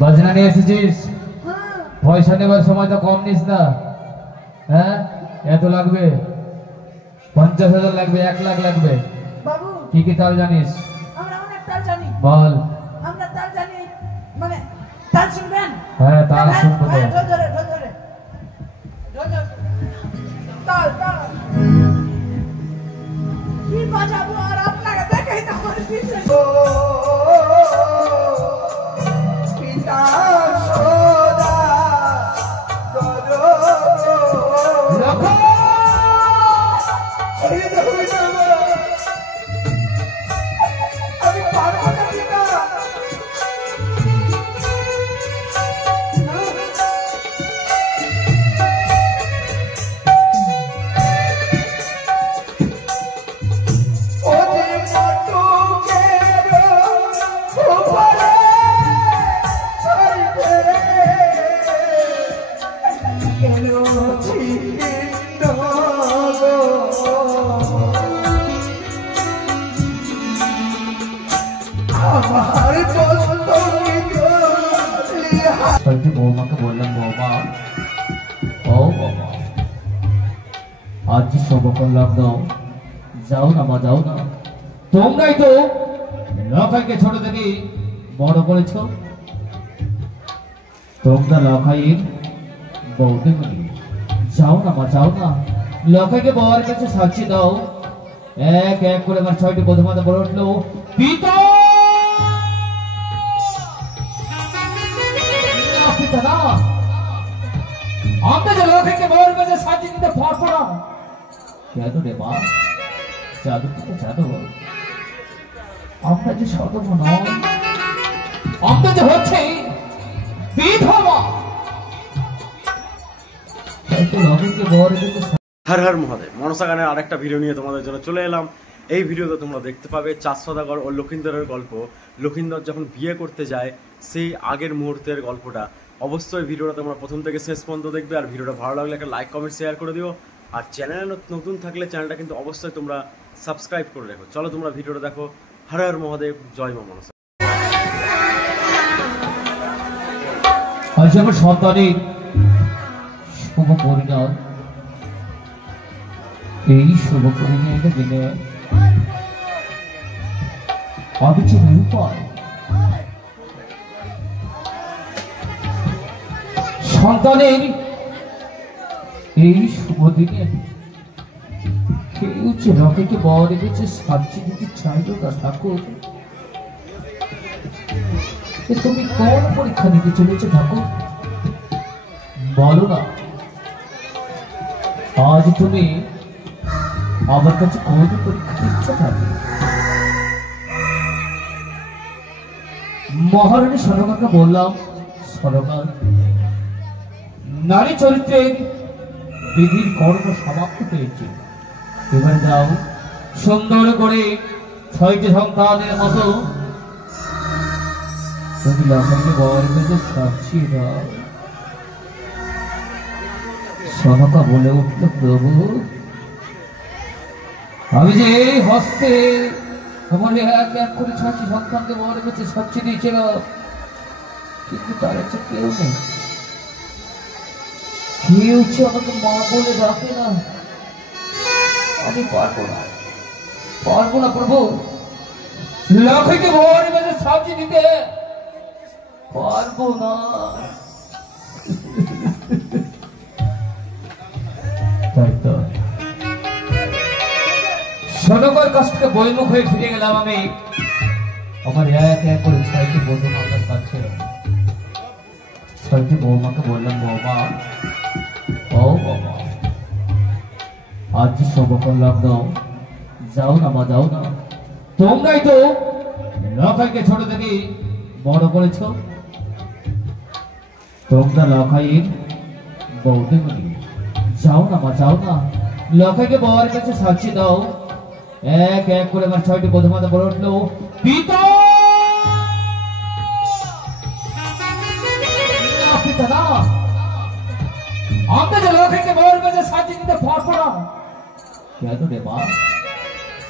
বাজনা নিয়ে এসেছিস? পয়সা নেবার সময় তো কম নিস না। হ্যাঁ, এত লাগবে? 50,000 লাগবে, 1 লাখ লাগবে। বাবু কি কি তাল জানিস? আমরা অনেক তাল জানি। বল। আমরা তাল জানি, মানে তাল শুনবেন? হ্যাঁ, তাল শুনবো তো। ঢোল ধরে তাল তাল কি বাজাবো আর আপনাকে দেখেই তো আমার পিছনে পিতা সোদা করো রাখো ছেড়ে দেবো আমি পারবো না পিতা। বৌমাকে বললাম, বৌমা ও বৌমা, আজ যে শুভ লগ্ন, যাও না মা, যাও না। তোমরাই তো লখাইকে ছোট থেকে বড় করেছ, তোমরা লখাইয়ের বৌদি, যাও না মা, যাও না। লখাইকে বউয়ের কাছে সাক্ষী দাও। এক এক করে আমার 6টি বধূমাতা বলে উঠলো, পিতা পিতা না, আমরা যে লখাইকে বউয়ের কাছে সাক্ষী দিতে পারবো না। কেন রে মা? জাদু তো জাদু, আমরা যে সদম নয়, আমরা যে হচ্ছে বিধবা। হর হর মহাদেব। মনসা গানের আরেকটা ভিডিও নিয়ে তোমাদের জন্য চলে এলাম। এই ভিডিওতে তোমরা দেখতে পাবে চাঁদ সওদাগর ও লক্ষিন্দরের গল্প। লক্ষিন্দর যখন বিয়ে করতে যায় সেই আগের মুহূর্তের গল্পটা। অবশ্যই ভিডিওটা তোমরা প্রথম থেকে শেষ পর্যন্ত দেখবে। আর ভিডিওটা ভালো লাগলে একটা লাইক কমেন্ট শেয়ার করে দিও। আর চ্যানেলে নতুন থাকলে চ্যানেলটা কিন্তু অবশ্যই তোমরা সাবস্ক্রাইব করে রেখো। চলো তোমরা ভিডিওটা দেখো। হর হর মহাদেব, জয় মা মনসা। আজ আমার সন্তানের শুভ পরিণয়, এই শুভ পরিণয়ের দিনে আমি যে নিরুপায়, সন্তানের এই শুভ দিনে কেউ যে লকেকে বড় রেখেছে সাক্ষী দিতে চাইল না। ঠাকুর, তুমি কোন পরীক্ষা দিতে চলেছো ঠাকুর? বলো না, আজ তুমি আমার কাছে কোন পরীক্ষা দিচ্ছ ঠাকুর? মহারানী সরকারকে বললাম, সরকার, নারী চরিত্রের বিধির কর্ম সমাপ্ত হয়েছে। এবার যাও, সুন্দর করে 6টি সন্তানের মতো তুমি লখাইকে বউয়ের কাছে সাক্ষী দাও। সনকা বলে উঠল, প্রভু, আমি যে এই হস্তে আমার এক এক করে 6টি সন্তানকে বউয়ের কাছে সাক্ষী দিয়েছিল, কিন্তু তার কাছে কেউ নেই। কেউ যে আমাকে মা বলে ডাকে না। আমি পারবো না, পারবো না প্রভু, লখাইকে বউয়ের কাছে সাক্ষী দিতে পারবো না। তাই তো সনকার কাছ থেকে বইমুখ হয়ে ফিরে গেলাম আমি। আমার এক এক করে 6টি বন্ধু আমার কাছে, 6টি বৌমাকে বললাম, বৌমা ও বৌমা, আজ যে শুভ লগ্ন, যাও না মা, যাও না। তোমরাই তো লখাইকে ছোট থেকে বড় করেছ, তোমরা লখাইয়ের বৌদি, যাও না মা, যাও না। লখাইকে বউয়ের কাছে সাক্ষী দাও। এক এক করে আমার 6টি বধূমাতা বলে উঠলো, পিতা পিতা না, আমরা যে লখাইকে বউয়ের কাছে সাক্ষী দিতে পারবো না। কেন রে মা?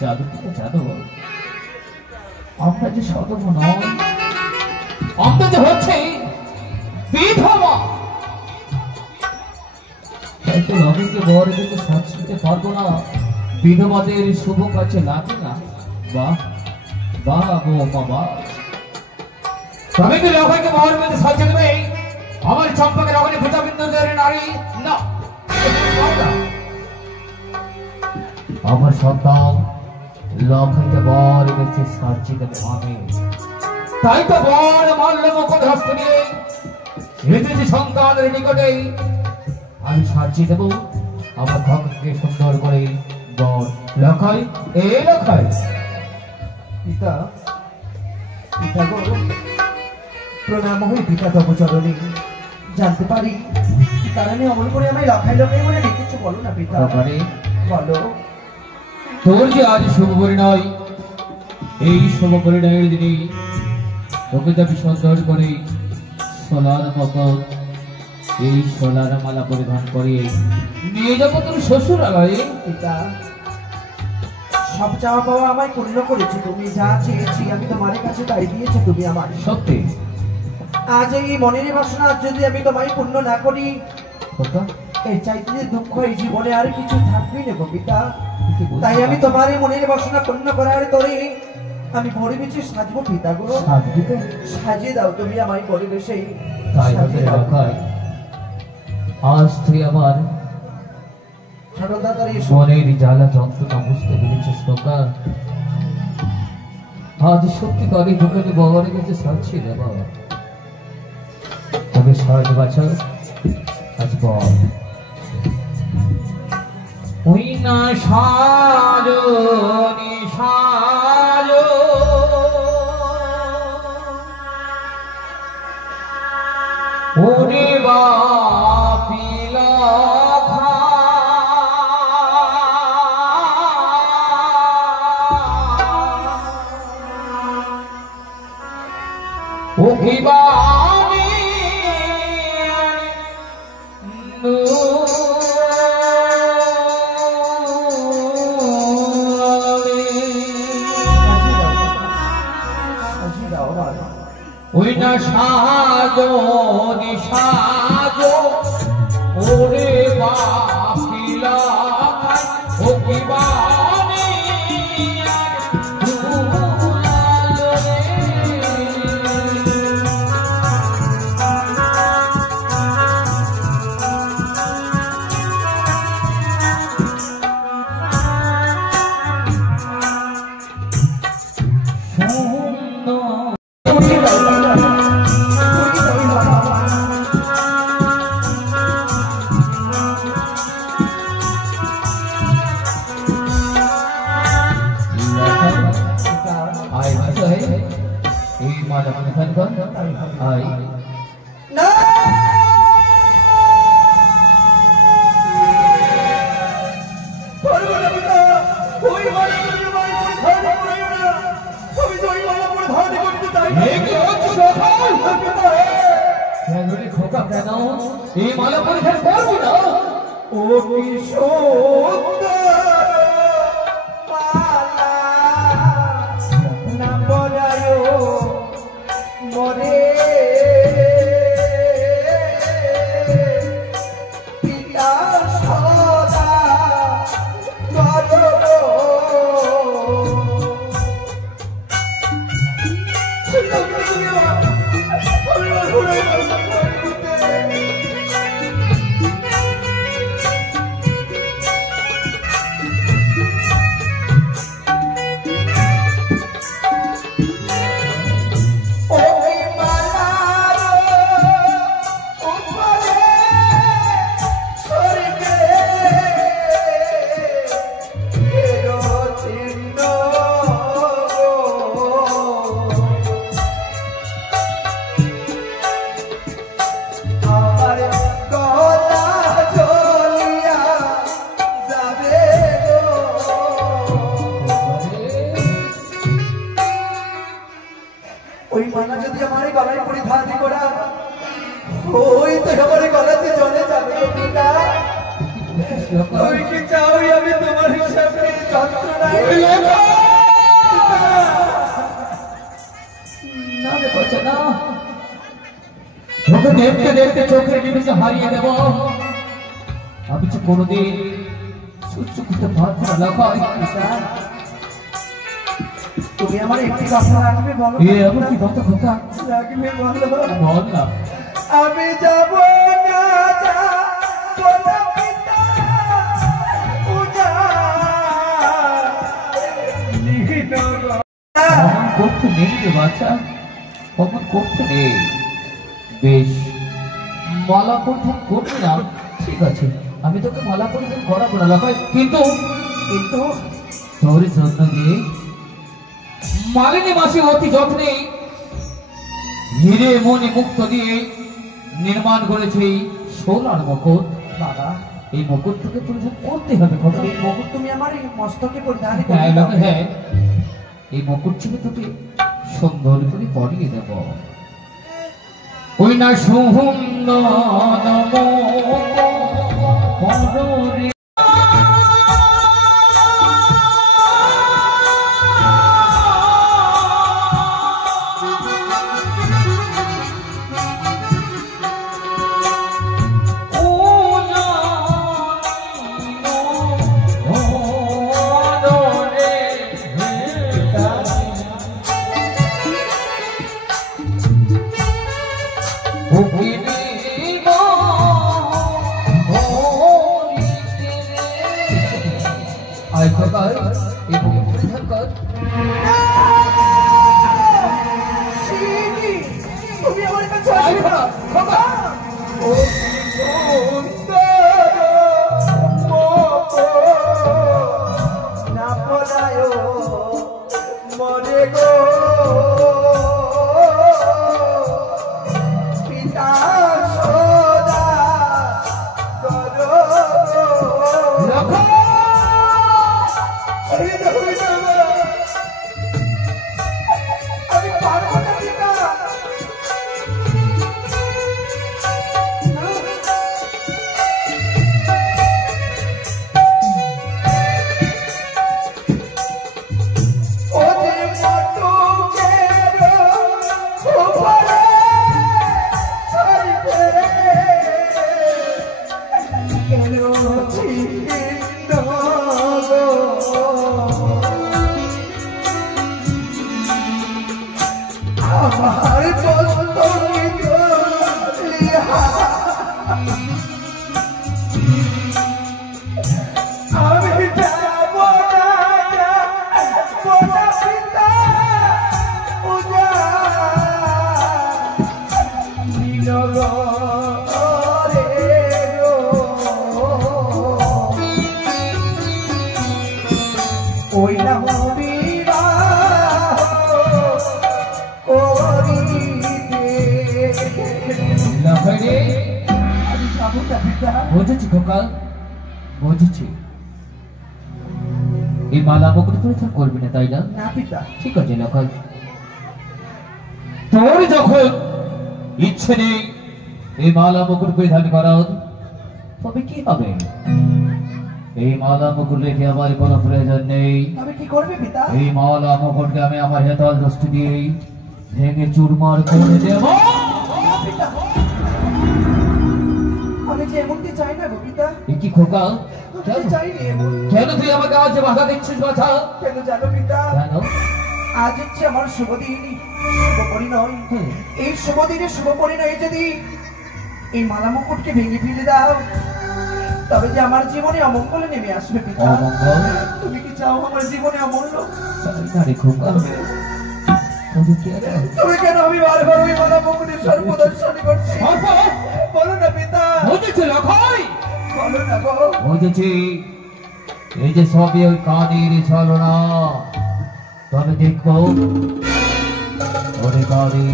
জাদু তো জাদু, আমরা যে সদম নয়, আমরা যে হচ্ছে ঘর থেকে সাথে দিতে পারবো না, বিধবাদের শুভ কাছে লাগে না। বাহ বাহ বৌমা বাহ, তবে কি লখাইকে ঘর মধ্যে সাজিয়ে দেবে আমার চম্পাকে রাখলে পিতা বিন্দুদের নারী না, আমার সন্তান লখাইকে বর এনেছে সাজিয়ে দেবে আমি। তাই তো বর মাল্য মুকুট হস্ত নিয়ে এসেছি সন্তানের নিকটে, আমি সাজিয়ে দেবো আমার ঘরকে সুন্দর করে। বর লখাই এ লখাই। পিতা, পিতা গো, প্রণাম হই পিতা তব চরণে। জানতে পারি কি কারণে অমল করে আমায় লখাই লখাই বলে ডেকেছো? বলো না পিতা, বলো। তোর যে আজ শুভ পরিণয়, এই শুভ পরিণয়ের দিনে তোকে যাবি সুন্দর করে সোলার মকর, এই সোলার মালা পরিধান করে নিয়ে যাবো তোর শ্বশুরালয়ে। পিতা, সব চাওয়া পাওয়া আমায় পূর্ণ করেছো তুমি। যা চেয়েছি আমি তোমার কাছে তাই দিয়েছো তুমি আমার। সত্যি আজ এই মনের বাসনা যদি আমি তোমায় পূর্ণ না করি, এই চাইতে যে দুঃখ এই জীবনে আর কিছু থাকবেই না গো পিতা। তাই আমি তোমার এই মনের বাসনা পূর্ণ করার তরে আমি ভরে বেঁচে সাজবো পিতা গো। সাজিয়ে দাও তুমি আমায় ভরে বেশে। আজ তুই আমার মনের জ্বালা যন্ত্রণা বুঝতে পেরেছিস তোকা। আজ সত্যি করে ঢুকে বহরে গেছে সাজিয়ে দেবা। তবে সাজ বছর আজ বল ওই না সাজো নি সাজো ওরে বাপিলা ও কি বানি ওই না সাজো নি সাজো ওরে বাপিলা ও কি বানি এই মালা পরিধান করবি না? ও কি সুন্দর মালা না পরায় মরে পিতা সদা করো ওই মালা যদি আমার গলায় পরিধান করা ওই তো আমার গলাতে চলে যাবে পিতা। তুমি কি চাও আমি তোমার সাথে যন্ত্রণায় না দেখো না, তোকে দেখতে দেখতে চোখের নিমিষে হারিয়ে দেব। আমি যে কোনোদিন সহ্য করতে পারবো না লখাই। তুমি আমার একটি কথা রাখবে বলো? এমন কি কথা খোকা? রাখবে বলো? বল না। আমি যাব না করতে নেই রে বাচ্চা, অমন করতে নেই। বেশ, মালা পরিধান করবি না, ঠিক আছে, আমি তোকে মালা পরিধান করাবো না লখাই, কিন্তু কিন্তু তোর জন্য যে মালিনী মাসি অতি যত্নে হিরে মনে মুক্ত দিয়ে নির্মাণ করেছে এই সোনার মুকুট। বাবা, এই মুকুট তোকে পরিধান করতে হবে খোকা। এই মুকুট তুমি আমার এই মস্তকে পরিধান হ্যাঁ করবে? হ্যাঁ, এই মুকুট ছিল তোকে সুন্দর করে পরিয়ে দেব। ওই না সুন্দর আয় খোকা, এই মুকুট পরিধান কর। শিখি, তুমি আমার কাছে আয় আসবে না। খোকা, ও সুন্দর মুকুট না পলায় মরে গো পিতা সদা করো। লখাই, আমি পারবো না পিতা। ও যে মটুকের উপরে চড়বে এলো ছিন্ন গো। আমার পুস্তকিত লিহা আমি যাব না কোনা পিতা পূজা নীলগরে গো। ওই না লখাই রে, আমি যাবো না পিতা। বুঝেছি খোকা, বুঝেছি। এই মালা মুকুট পরিধান করবি না, তাই না? না পিতা। ঠিক আছে লখাই, তোর যখন ইচ্ছে নেই এই মালা মুকুট পরিধান করার, তবে কি হবে? এই মালা মুকুট রেখে আমার কোনো প্রয়োজন নেই। তবে কি করবে পিতা? এই মালা মুকুটকে আমি আমার হেতাল দৃষ্টি দিয়ে ভেঙে চুরমার করে দেব। না পিতা, আমি যে এমনটি চাই না গো পিতা। এ কি খোকা, আমি চাইনি এমন। কেন তুই আমাকে আজ বাধা দিচ্ছিস বাছা? কেন জানো পিতা? কেন? আজ হচ্ছে আমার শুভ দিন, শুভ পরিণয়। হুম। এই শুভ দিনে শুভ পরিণয়ে যদি এই মালা মুকুটকে ভেঙে ফেলে দাও, তবে যে আমার জীবনে অমঙ্গল নেমে আসবে পিতা। অমঙ্গল? তুমি কি চাও আমার জীবনে অমঙ্গল? না রে খোকা, তুমি কেন আমি বারবার ওই মালা মুকুটের সর্বদর্শনী করছি? বলো না পিতা, বুঝেছি লখাই, বলো না গো। বুঝেছি। এই যে সবই ওই কানের ছলনা, তবে দেখবো ওরে কানে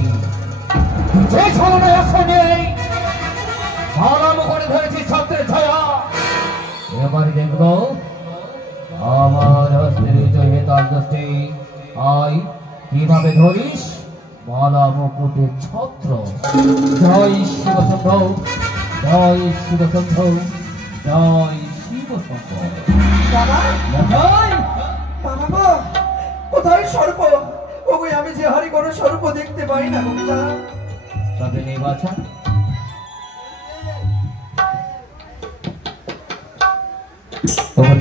যে ছলনা আসে নেই, আরাম করে ধরেছি ছাত্রের ছায়া। এবার দেখবো আমার হস্তের জয়ে তার দৃষ্টি আয় কিভাবে ধরিস মালা মুকুটের ছত্র। জয় শিব শম্ভু, জয় শিব শম্ভু, জয় শিব শম্ভু। বাবা, লখাই, বাবা গো, কোথায় সর্প? ওগো, আমি যে হারি কোনো সর্প দেখতে পাই না গো পিতা। তবে নেই বাছা,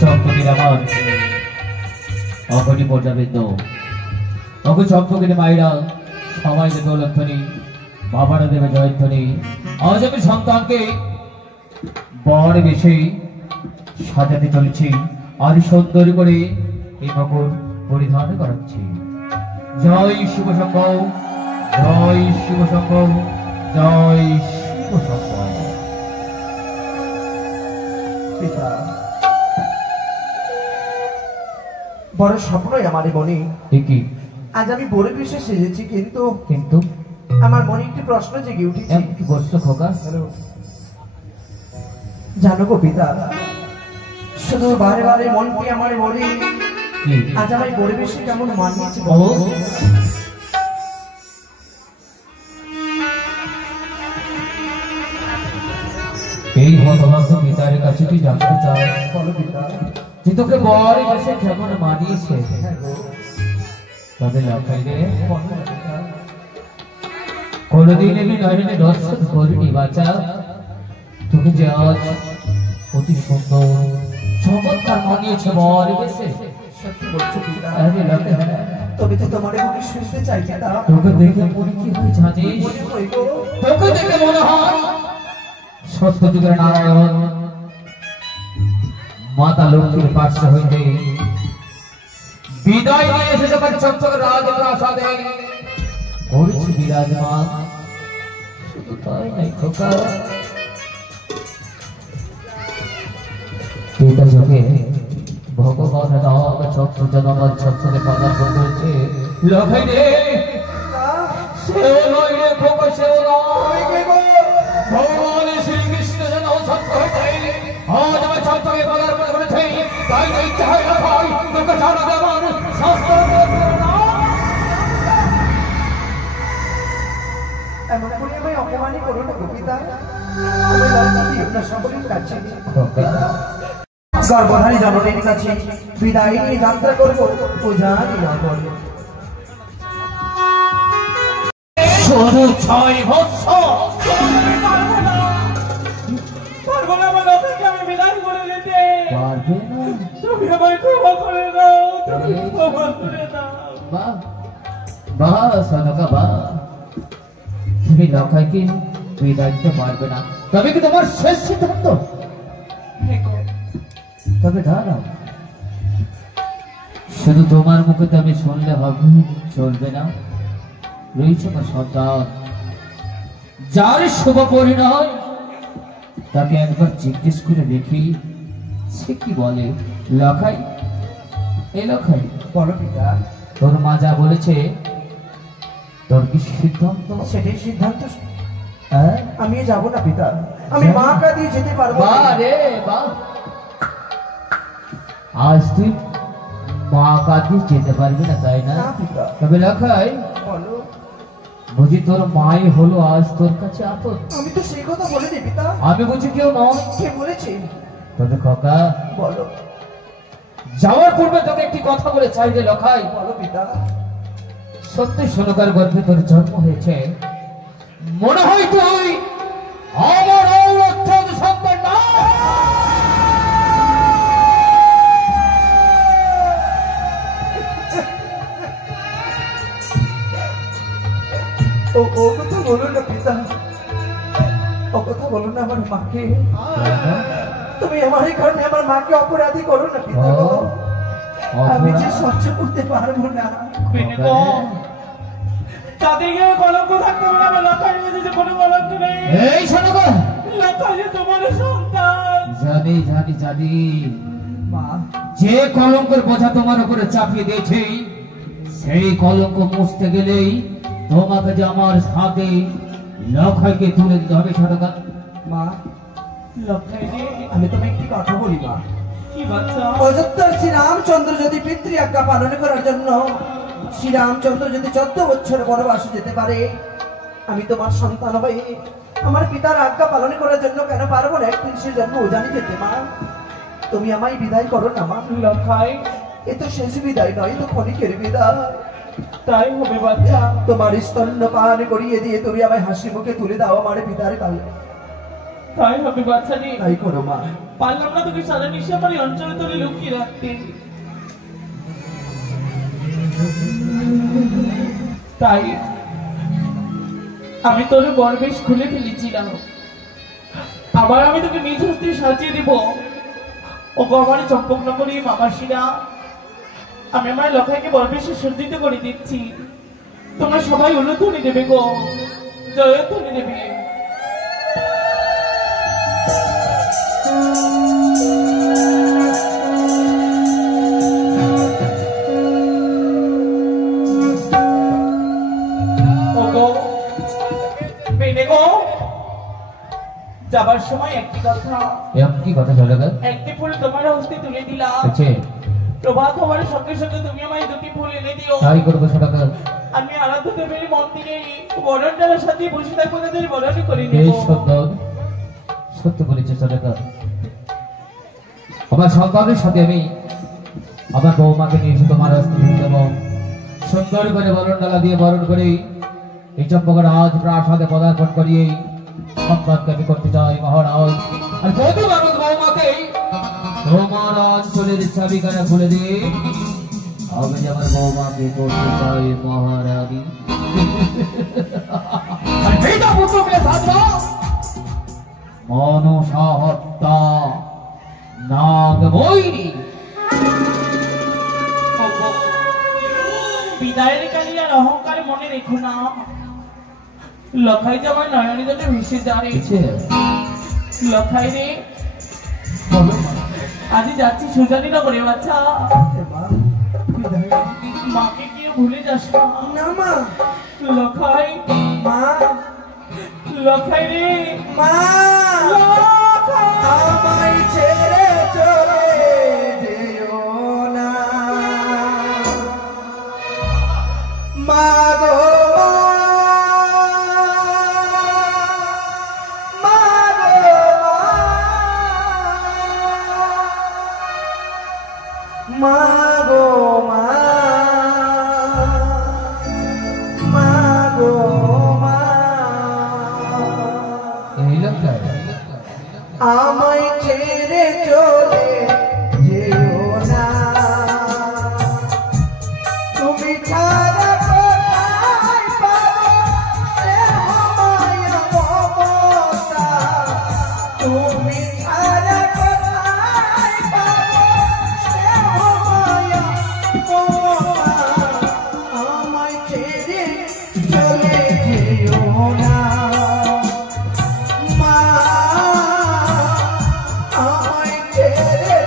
চম্পকের আমার অগণী পর্যাবৃন্দ, চম্পকের মায়েরা সবাই দেবে দৌলধ্বনি, বাবারা দেবে জয়ধ্বনি। আজ আমি সন্তানকে বড় বেশি সাজাতে চলেছি, আর সুন্দর করে এই মকর পরিধান করাচ্ছি। জয় শিব শম্ভ, জয় শিব শম্ভ, জয় শিব শম্ভ। পিতা, বড় স্বপ্নই আমার মনে। কি আজ আমি বড় বেশে সেজেছি, কিন্তু কিন্তু আমার মনে একটি প্রশ্ন জেগে উঠেছে। এমন কি বলছো খোকা? জানো গো পিতা, শুধু বারে বারে মনটি আমার বলে কি? আজ আমার বড় বেশে কেমন মানিয়েছে। ও এই ভগবান পিতার কাছে কি জানতে চাই? বলো পিতা। যে তোকে বড় বেশে কেমন মানিয়েছে? হ্যাঁ গো, তবে লখাই রে, বলো না পিতা। কোনদিন আমি নয়নে দর্শন করিনি বাচ্চা, তোকে যে আজ অতি সুন্দর চমৎকার মানিয়েছে বড় বেশে। সত্যি বলছো পিতা। আরে লখাই, তবে তো তোমার মুখে শুনতে চাই পিতা। তোকে দেখে মনে কি হয় জানিস? মনে হয় গো, তোকে দেখে মনে হয় সত্যযুগের নারায়ণ মাতা লক্ষ্মীর পার্শ্ব হইতে বিদায় নিয়ে এসেছে আমার চঞ্চল রাজপ্রাসাদে করেছি বিরাজমান। শুধু তাই নাই খোকা, পিতা যোগে ভগবান রাম চক্র জনগণ চক্রে পদার্পণ করেছে। লখাই রে, সেও নয় রে খোকা, সেও নয়। ভগবান শ্রীকৃষ্ণ যেন সত্য হয়েছে, আজ আমার চক্রকে পদার্পণ করেছে। তাই তো ইচ্ছা হয় না ভাই তোকে ছাড়া দেওয়ার শাস্ত্র এমন করে আমি অপমানই করো না গো পিতা। আমি লজ্জা দিও না সকলের কাছে। গর্ভধারী জননীর কাছে বিদায় নিয়ে যাত্রা করবো ও জানি না বলে। শুধু 6 বছর পারবো না আমার লোককে আমি বিদায় করে দিতে। পারবে না? তুমি আমায় ক্ষমা করে দাও, তুমি ক্ষমা করে দাও। বাহ বাহ সনকা বাহ, তুমি লখাইকে বিদায় দিতে পারবে না, তবে কি তোমার শেষ সিদ্ধান্ত? তবে দাঁড়াও, শুধু তোমার মুখে তো আমি শুনলে হবে চলবে না। রয়েছে আমার সন্তান, যার শুভ পরিণয় তাকে একবার জিজ্ঞেস করে দেখি সে কি বলে। লখাই, এ লখাই, বলো পিতা। তোর মা যা বলেছে তোর কি সিদ্ধান্ত? সেটাই সিদ্ধান্ত। হ্যাঁ? আমি যাবো না পিতা, আমি মা কা দিয়ে যেতে পারবো না। বাহ রে বাহ, আজ তুই মা কাছে যেতে পারবি না তাই না? না পিতা। তবে লখাই, বলো। বুঝি তোর মাই হলো আজ তোর কাছে আপদ? আমি তো সেই কথা বলিনি পিতা। আমি বুঝি কেউ নয়। কে বলেছে? তবে খোকা, বলো। যাওয়ার পূর্বে তোকে একটি কথা বলে চাই রে লখাই। বলো পিতা। সত্যি সোনকার গর্ভে তোর জন্ম হয়েছে, মনে হয় তুই আমার অর্থাৎ সন্তান না। ও কথা বলো না পিতা, ও কথা বলো না আমার মাকে। তুমি আমার এই কারণে আমার মাকে অপরাধী করো না পিতা গো। আমি যে সহ্য করতে পারবো না। তাদেরকে কলঙ্ক থাকতে হবে না, আমার লতার যে কোনো কলঙ্ক নেই। এই সোনকা, লতা যে তোমার সন্তান। জানি জানি জানি, মা, যে কলঙ্কের বোঝা তোমার উপরে চাপিয়ে দিয়েছে সেই কলঙ্ক মুছতে গেলেই তোমাকে যে আমার সাথে লখাইকে তুলে দিতে হবে সোনকা। মা, লতাই রে, আমি তোমায় একটি কথা বলি মা। কি বাচ্চা? অযোধ্যার শ্রীরামচন্দ্র যদি পিতৃ আজ্ঞা পালন করার জন্য শ্রীরামচন্দ্র যদি 14 বছর বনবাসে যেতে পারে, আমি তোমার সন্তান হয়ে আমার পিতার আজ্ঞা পালন করার জন্য কেন পারবো না? 31 জন্ম উজানি যেতে মা। তুমি আমায় বিদায় করো না মা। লতাই, এ তো শেষ বিদায় নয়, তো ক্ষণিকের বিদায়। তাই হবে বাচ্চা। তোমার স্তন্য পান করিয়ে দিয়ে তুমি আমায় হাসি মুখে তুলে দাও আমার পিতার কালে। তাই হবে বাচ্চাটি, তাই করো মা। পারলাম না তোকে সারা নিশা আমার এই অঞ্চলে তোরে লুকিয়ে রাখতে, তাই আমি তোর বরবেশ খুলে ফেলেছিলাম। আবার আমি তোকে নিজ হস্তে সাজিয়ে দিব। ও আমার চম্পকনগরী মামাসিরা, আমি আমার লখাইকে বরবেশে সজ্জিত করে দিচ্ছি। তোমরা সবাই উলুধ্বনি দেবে গো, জয়ধ্বনি দেবে। যাবার সময় একটি কথা, কি কথা সদাগর? একটি ফুল তোমার হস্তে তুলে দিলাম, প্রভাত হওয়ার সঙ্গে সঙ্গে তুমি আমায় দুটি ফুল এনে দিও। তাই করবো সদাগর। আমি আরাধ্য দেবের মন্দিরে বরণ ডালার সাথে বসে থাকবো, তাদের বরণ করে নেব। এই সুন্দর, সত্য বলেছে সদাগর। আমার সন্তানের সাথে আমি আমার বৌমাকে নিয়ে এসে তোমার হস্তে তুলে দেবো। সুন্দর করে বরণ ডালা দিয়ে বরণ করে এই চম্পকের আজ প্রাসাদে পদার্পণ করিয়ে সম্পাদকে আমি করতে চাই মহারাজ। আর যদি মানুষ বৌমাকে তোমার অঞ্চলের চাবিখানা খুলে দিই, আমি যে আমার বৌমাকে করতে চাই মহারানী। আর এইটা পুত্রকে থাকবো মনসা হত্যা নাগময়ী। বিদায়ের কালী আর অহংকার মনে রেখো না। লখাই যে আমার নয়নী জলে ভেসে যায়। লখাই রে, আজ যাচ্ছি সুজানি নগরে বাচ্চা। মাকে কি ভুলে যাস না মা? লখাই মা, লখাই রে মা, আমায় ছেড়ে চলে যেও না মা গো। আমায় ছেড়ে চলে যেও না, তুমি ছাড়া কোথায় পাবো স্নেহ মায়া মমতা, তুমি ছাড়া কোথায় পাবো স্নেহ মায়া মমতা, আমায় ছেড়ে চলে যেও না মা। আমায় ছেড়ে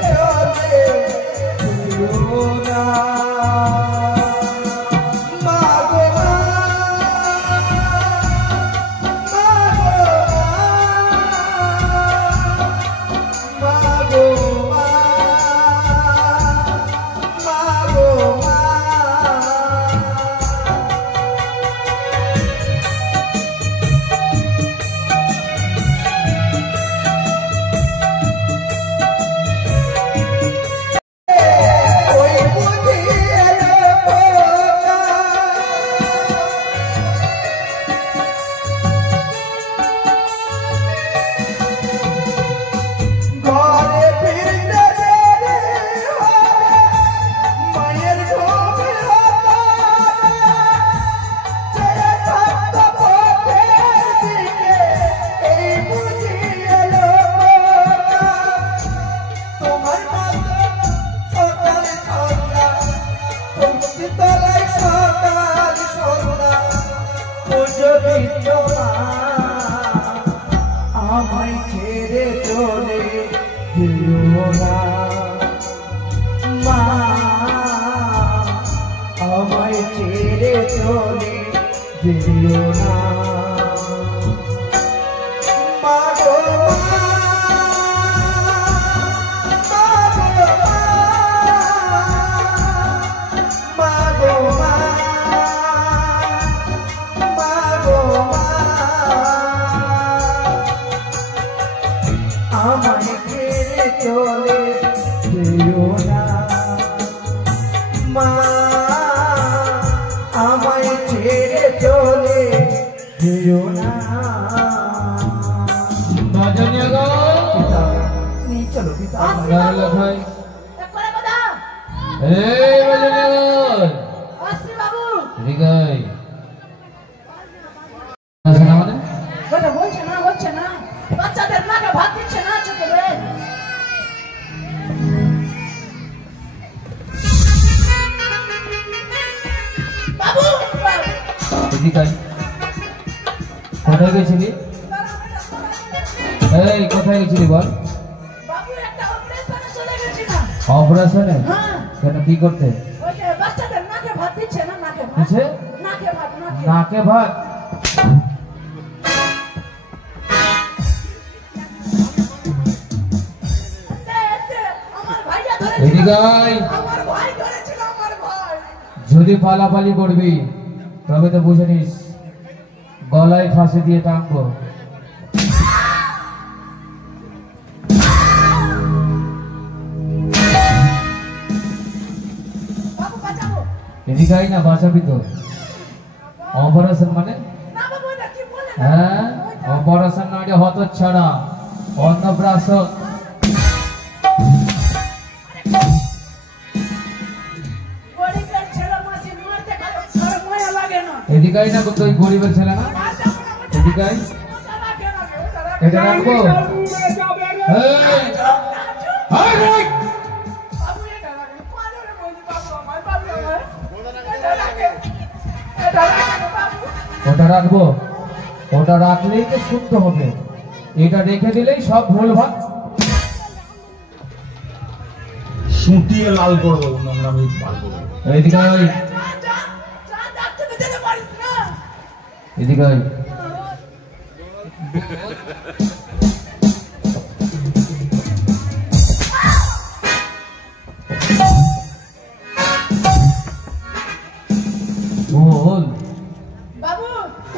চলে যেও না মা, আমায় ছেড়ে চলে যেও না মা গো মা, মা গো মা, মা গো মা, আমায় ছেড়ে চলে যেও না মা, আমায় ছেড়ে চলে যেও না ভজনীয় গো পিতা নিয়ে চলো পিতা লখাই করে কথা এই ভজনীয় গো আসছি বাবু রিগাই আসেন আমাদের বলে বলছে না বাচ্চাদের নাকে ভাত দিচ্ছে না ছোট রে বাবু রিগাই কোথায় গেছিলি এই কোথায় গেছিলি বল বাবু একটা অপারেশনে চলে গেছি না অপারেশনে হ্যাঁ কেন কি করতে ওই যে বাচ্চাদের নাকে ভাত দিচ্ছে না নাকে ভাত কিসে? নাকে ভাত নাকে ভাত আমার ভাইয়া ধরে এদিকে আয়। আমার ভাই ধরেছিল আমার ভাই যদি পালাপালি করবি তবে তো বুঝে নিস গলায় ফাঁসি দিয়ে টানবো বাবু বাঁচাবো এদিকে আয় না বাঁচাবি তো অপারেশন মানে না বাবু এটা কি বলে হ্যাঁ অপারেশন না এটা হত ছাড়া অন্নপ্রাশন গরিবের ছেলে মাসি মারতে কারো মায়া লাগে না এদিকে আয় না তুই গরিবের ছেলে না এদিকে আয় এটা রাখবো এই, আয় রে। ওটা রাখবো ওটা রাখলেই তো শুদ্ধ হবে এটা রেখে দিলেই সব ভুল ভাগ সুটিয়ে লাল করে দেবো নোংরা আমি বার করে দেবো। এদিকে আয় এদিকে আয় বল বাবু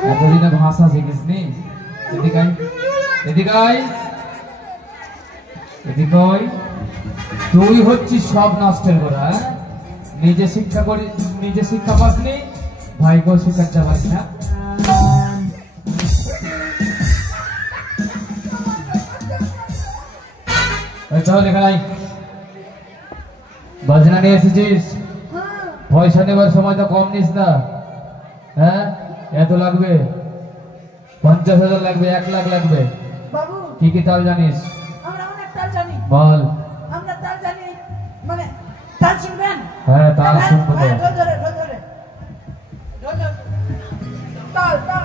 এতদিনে ভাষা শিখিসনি এদিকে আয় এদিকে আয় এদিকে আয় তুই হচ্ছিস সব নষ্টের গোড়া হ্যাঁ? নিজে শিক্ষা করি নিজে শিক্ষা পাসনি ভাইকেও শিক্ষা পাস না এই চল এখানে আয় বাজনা নিয়ে এসেছিস পয়সা নেবার সময় তো কম নিস না হ্যাঁ এত লাগবে 50,000 লাগবে 1 লাখ লাগবে বাবু কি কি তাল জানিস আমরা অনেক তাল জানি বল আমরা তাল জানি মানে তাল শুনবেন হ্যাঁ তাল শুনবো তো ঢোল ধরে ঢোল ধরে ঢোল ধরে তাল তাল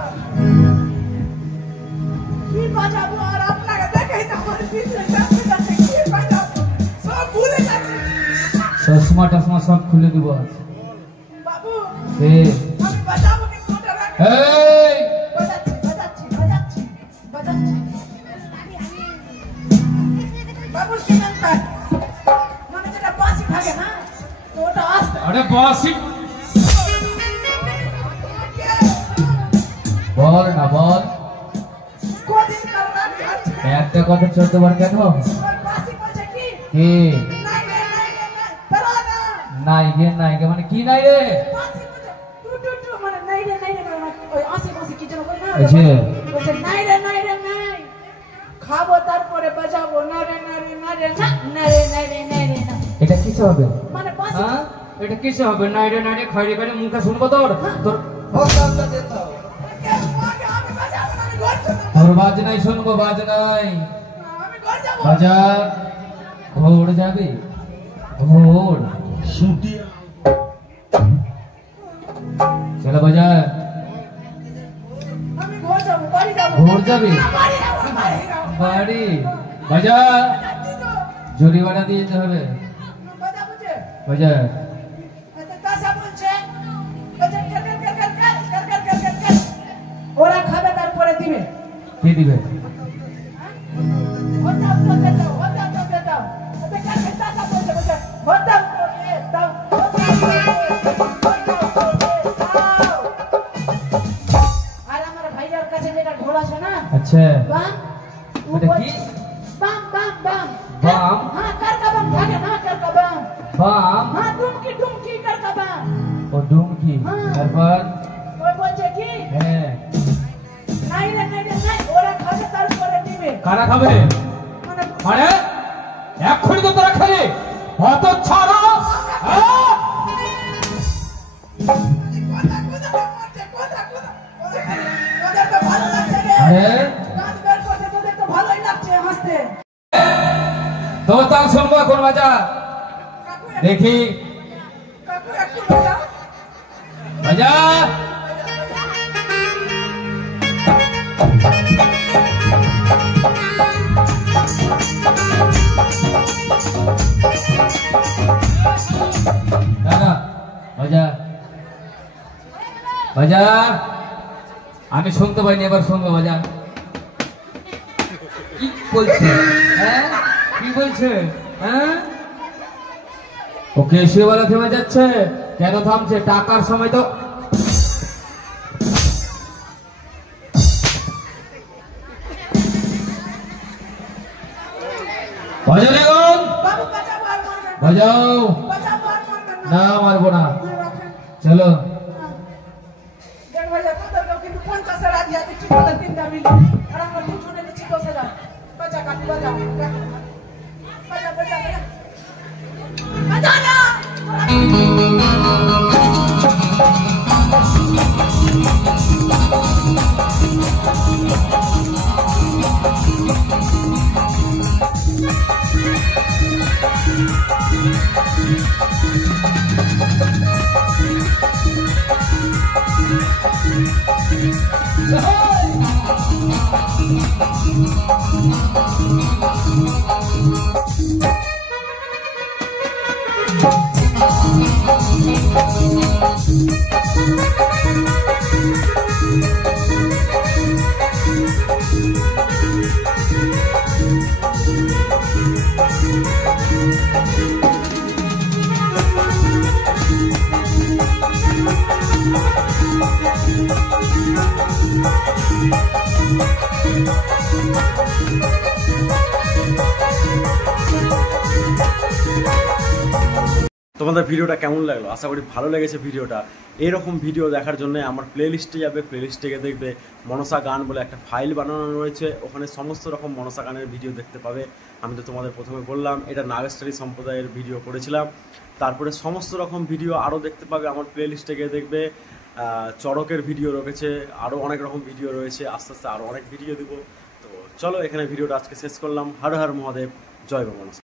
কি বাজাবো আর আপনাকে দেখাই না আমার পিছনে যাচ্ছে যাচ্ছে কি বাজাবো সব ভুলে যাচ্ছি চশমা টসমা সব খুলে দিব বাবু সে আমি বাজাবো কি কোটা রাখ এই বাজাচ্ছি বাজাচ্ছি বাজাচ্ছি বাজাচ্ছি বাবু শুনেন তাই মানে যেটা বাসি থাকে না তো ওটা আসতে আরে বাসি বল না বল কদিন কাল রাত যাচ্ছে একটা কথা 14 বার কেন আর বাসি বলছে কি কি নাই রে নাই রে নাই বেরো না নাই গে মানে কি নাই রে বাসি বলছে টু মানে নাই রে মানে ওই আসি কি যেন বলে না আচ্ছা। বলছে নাই রে নাই খাবো তারপরে বাজাবো না রে না রে না রে না না রে না রে না রে না এটা কিসে হবে মানে বাসি হ্যাঁ এটা কিসে হবে নাই রে খাইরে খাইরে মুখে শুনবো তোর তোর আমি বাজাবো না আমি ঘর যাবো তোর বাজ নাই শুনবো বাজ নাই আমি ঘর যাবো বাজা ঘোড় যাবি ঘোড় সুটিয়ে চলো বাজা আমি ঘর যাবো বাড়ি যাবো ঘোড় যাবি না, বাড়ি যাবো বাড়ি যাবো বাড়ি বাজা যাচ্ছি তো জরিমানা দিয়ে যেতে হবে বাজাবো যে বাজা আচ্ছা কাসা বলছে বলছে কর। ওরা খাবে তারপরে দিবে কে দিবে হতাম তো দাও আচ্ছা কাকে টাকা বলছে বলছে হতাম তো দাও আর আমার ভাইয়ার কাছে যেটা ঢোল আছে না আচ্ছা বাম ওটা কি? বাম বাম? হ্যাঁ কারকা বাম থাকে না কারকা বাম বাম হ্যাঁ ডুমকি কারকা বাম ও ডুমকি হ্যাঁ। তারপর ওই বলছে কি হ্যাঁ নাই ওরা খাবে তারপরে দিবে কারা খাবে? আরে এক্ষুনি তো তোরা খেলে অত ছাড়ো। তো তাল শুনবো কোন বাজা দেখি বাজা। বাজা বাজা আমি শুনতে পাইনি, এবার শুনবো বাজা। কি বলছে? হ্যাঁ কি বলছে? হ্যাঁ ও কেশিওয়ালা থেমে যাচ্ছে কেন? থামছে টাকার সময় তো। বাজাও না, মারবো না, চলো। তোমাদের ভিডিওটা কেমন লাগলো? আশা করি ভালো লেগেছে ভিডিওটা। এরকম ভিডিও দেখার জন্য আমার প্লেলিস্টে যাবে, প্লেলিস্টে গিয়ে দেখবে মনসা গান বলে একটা ফাইল বানানো রয়েছে, ওখানে সমস্ত রকম মনসা গানের ভিডিও দেখতে পাবে। আমি তো তোমাদের প্রথমে বললাম এটা নাগেশ্বরী সম্প্রদায়ের ভিডিও করেছিলাম। তারপরে সমস্ত রকম ভিডিও আরও দেখতে পাবে আমার প্লেলিস্টে গিয়ে দেখবে। চড়কের ভিডিও রয়েছে, আরও অনেক রকম ভিডিও রয়েছে, আস্তে আস্তে আরও অনেক ভিডিও দেবো। তো চলো এখানে ভিডিওটা আজকে শেষ করলাম। হর হর মহাদেব, জয় মা মনসা।